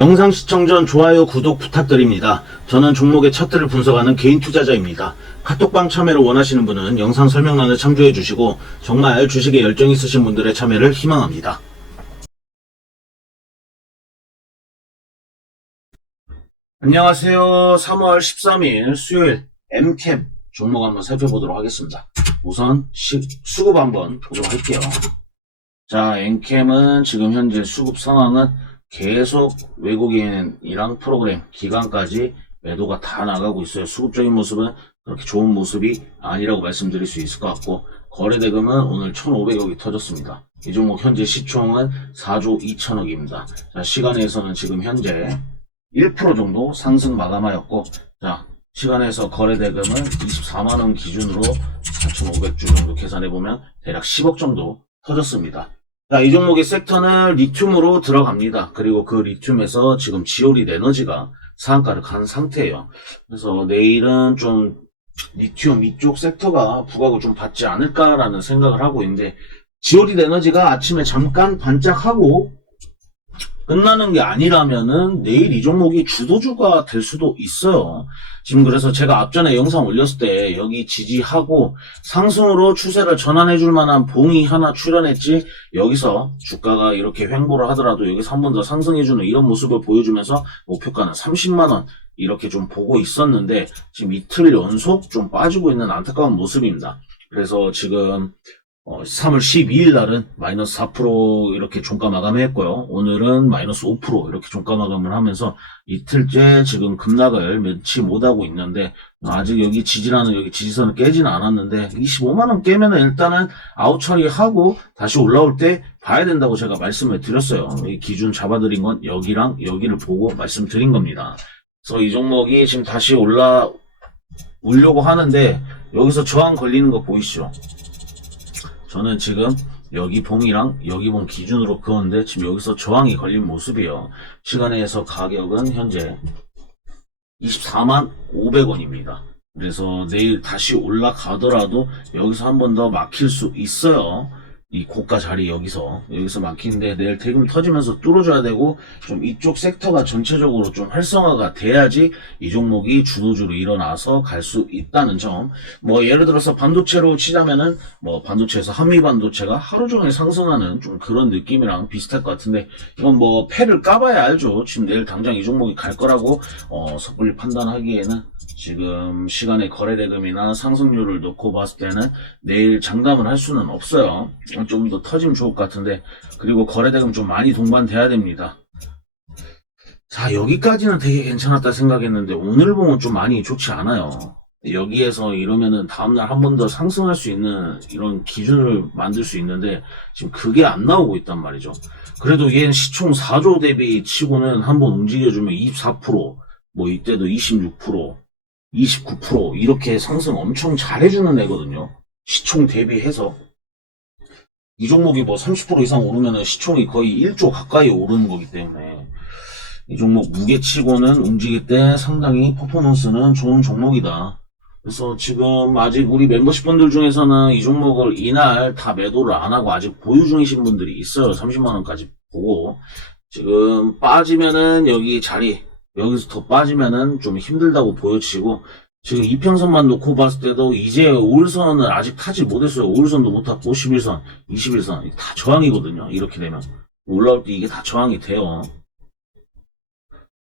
영상 시청 전 좋아요, 구독 부탁드립니다. 저는 종목의 차트를 분석하는 개인 투자자입니다. 카톡방 참여를 원하시는 분은 영상 설명란을 참조해 주시고 정말 주식에 열정 있으신 분들의 참여를 희망합니다. 안녕하세요. 3월 13일 수요일 M캡 종목 한번 살펴보도록 하겠습니다. 우선 시- 수급 한번 보도록 할게요. 자, M캠은 지금 현재 수급 상황은 계속 외국인이랑 프로그램, 기간까지 매도가 다 나가고 있어요. 수급적인 모습은 그렇게 좋은 모습이 아니라고 말씀드릴 수 있을 것 같고, 거래대금은 오늘 1,500억이 터졌습니다. 이 종목 현재 시총은 4조 2천억입니다. 자, 시간에서는 지금 현재 1% 정도 상승 마감하였고, 자, 시간에서 거래대금은 24만원 기준으로 4,500주 정도 계산해보면 대략 10억 정도 터졌습니다. 자, 이 종목의 섹터는 리튬으로 들어갑니다. 그리고 그 리튬에서 지금 지오리 에너지가 상한가를 간 상태예요. 그래서 내일은 좀 리튬 이쪽 섹터가 부각을 좀 받지 않을까라는 생각을 하고 있는데 지오리 에너지가 아침에 잠깐 반짝하고 끝나는 게 아니라면은 내일 이 종목이 주도주가 될 수도 있어요. 지금 그래서 제가 앞전에 영상 올렸을 때 여기 지지하고 상승으로 추세를 전환해 줄 만한 봉이 하나 출현했지 여기서 주가가 이렇게 횡보를 하더라도 여기서 한 번 더 상승해 주는 이런 모습을 보여주면서 목표가는 30만 원 이렇게 좀 보고 있었는데 지금 이틀 연속 좀 빠지고 있는 안타까운 모습입니다. 그래서 지금 어, 3월 12일 날은 마이너스 4% 이렇게 종가 마감했고요. 오늘은 마이너스 5% 이렇게 종가 마감을 하면서 이틀째 지금 급락을 면치 못하고 있는데 아직 여기 지지라는 여기 지지선을 깨지는 않았는데 25만원 깨면 은 일단은 아웃 처리하고 다시 올라올 때 봐야 된다고 제가 말씀을 드렸어요. 이 기준 잡아드린 건 여기랑 여기를 보고 말씀드린 겁니다. 그래서 이 종목이 지금 다시 올라 오려고 하는데 여기서 저항 걸리는 거 보이시죠? 저는 지금 여기 봉이랑 여기 봉 기준으로 그었는데 지금 여기서 저항이 걸린 모습이에요. 시간에서 가격은 현재 24만 500원입니다. 그래서 내일 다시 올라가더라도 여기서 한 번 더 막힐 수 있어요. 이 고가 자리 여기서 여기서 막히는데 내일 대금 터지면서 뚫어줘야 되고 좀 이쪽 섹터가 전체적으로 좀 활성화가 돼야지 이 종목이 주도주로 일어나서 갈 수 있다는 점. 뭐 예를 들어서 반도체로 치자면은 뭐 반도체에서 한미 반도체가 하루 종일 상승하는 좀 그런 느낌이랑 비슷할 것 같은데 이건 뭐 패를 까봐야 알죠. 지금 내일 당장 이 종목이 갈 거라고 어, 섣불리 판단하기에는 지금 시간의 거래대금이나 상승률을 놓고 봤을 때는 내일 장담을 할 수는 없어요. 좀더 터지면 좋을 것 같은데 그리고 거래대금 좀 많이 동반돼야 됩니다. 자 여기까지는 되게 괜찮았다 생각했는데 오늘 보면 좀 많이 좋지 않아요. 여기에서 이러면은 다음날 한 번 더 상승할 수 있는 이런 기준을 만들 수 있는데 지금 그게 안 나오고 있단 말이죠. 그래도 얘는 시총 4조 대비 치고는 한 번 움직여주면 24%, 뭐 이때도 26%, 29% 이렇게 상승 엄청 잘해주는 애거든요. 시총 대비해서. 이 종목이 뭐 30% 이상 오르면은 시총이 거의 1조 가까이 오르는 거기 때문에 이 종목 무게치고는 움직일 때 상당히 퍼포먼스는 좋은 종목이다. 그래서 지금 아직 우리 멤버십 분들 중에서는 이 종목을 이날 다 매도를 안 하고 아직 보유 중이신 분들이 있어요. 30만원까지 보고. 지금 빠지면은 여기 자리, 여기서 더 빠지면은 좀 힘들다고 보여지고, 지금 이평선만 놓고 봤을 때도 이제 5일선을 아직 타지 못했어요. 5일선도 못 탔고, 11선, 21선. 다 저항이거든요. 이렇게 되면. 올라올 때 이게 다 저항이 돼요.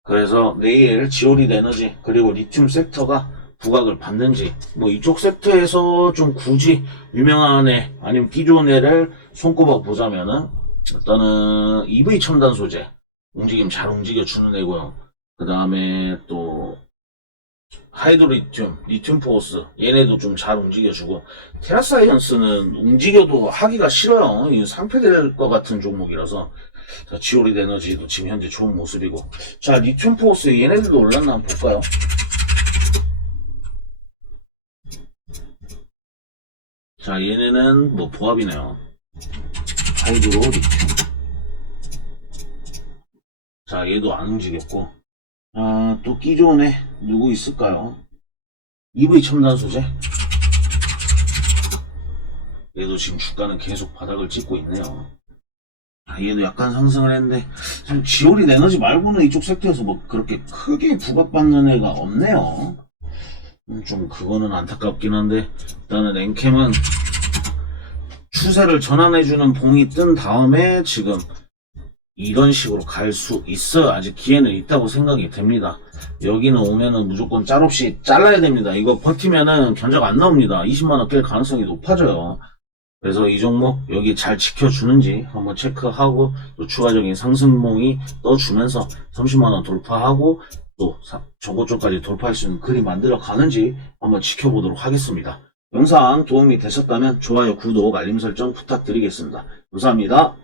그래서 내일 지오리 에너지, 그리고 리튬 섹터가 부각을 받는지, 뭐 이쪽 섹터에서 좀 굳이 유명한 애, 아니면 끼 좋은 애를 손꼽아 보자면은, 일단은 EV 첨단 소재, 움직임 잘 움직여 주는 애고요. 그 다음에 또, 하이드로리튬, 리튬 포스, 얘네도 좀 잘 움직여주고, 테라사이언스는 움직여도 하기가 싫어요. 이 상폐될 것 같은 종목이라서. 자, 지오리 에너지도 지금 현재 좋은 모습이고. 자, 리튬 포스 얘네들도 올랐나 한번 볼까요? 자, 얘네는 뭐 보합이네요. 하이드로 리튬. 자, 얘도 안 움직였고. 아, 또끼 좋은 애 누구 있을까요? EV 첨단 소재. 얘도 지금 주가는 계속 바닥을 찍고 있네요. 아, 얘도 약간 상승을 했는데 지금 지오리 에너지 말고는 이쪽 섹터에서 뭐 그렇게 크게 부각받는 애가 없네요. 음, 좀 그거는 안타깝긴 한데 일단은 엔캠은 추세를 전환해주는 봉이 뜬 다음에 지금 이런 식으로 갈 수 있어요. 아직 기회는 있다고 생각이 됩니다. 여기는 오면은 무조건 짤 없이 잘라야 됩니다. 이거 버티면은 견적 안 나옵니다. 20만원 깰 가능성이 높아져요. 그래서 이 종목 여기 잘 지켜주는지 한번 체크하고 또 추가적인 상승봉이 떠주면서 30만원 돌파하고 또 사- 저고쪽까지 돌파할 수 있는 그림 만들어 가는지 한번 지켜보도록 하겠습니다. 영상 도움이 되셨다면 좋아요, 구독, 알림 설정 부탁드리겠습니다. 감사합니다.